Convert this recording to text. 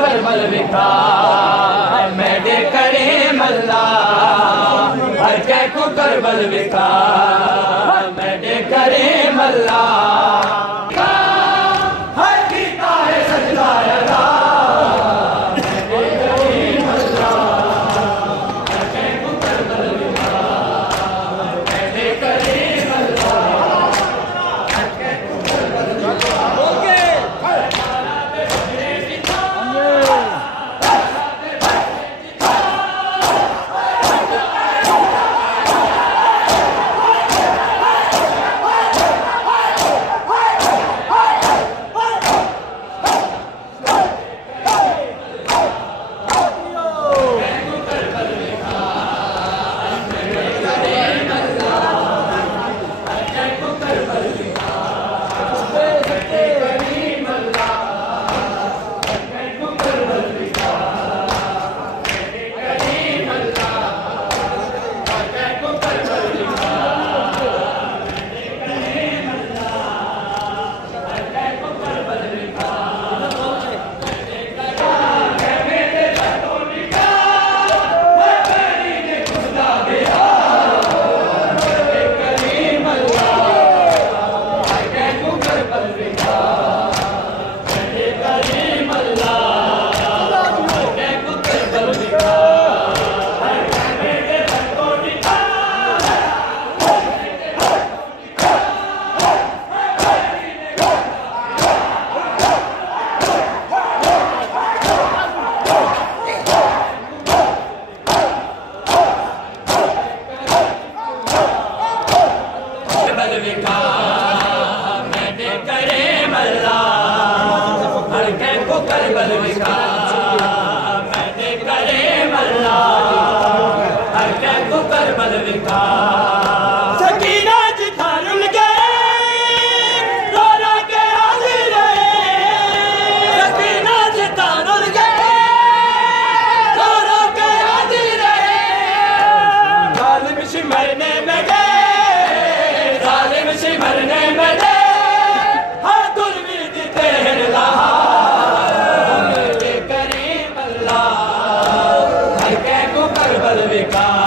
करबल विका मैडे करे मल्ला हर कै को करबल विका मैडे करे मल्ला हर गीता है सजदा अदा मैडे करे मल्ला हर कै को करबल विका मैडे करे मल्ला हर कै को करबल विका करबल विका मैंने करे मल्ला हर कै को करबल विका सकीना जिठारुल गए रोरा के हाजिर रहे सकीना जिठारुल गए रोरा के हाजिर रहे जालिम सिमरने में गए जालिम सिमरने में गए हर दुर्विद तेर लहा करबल विका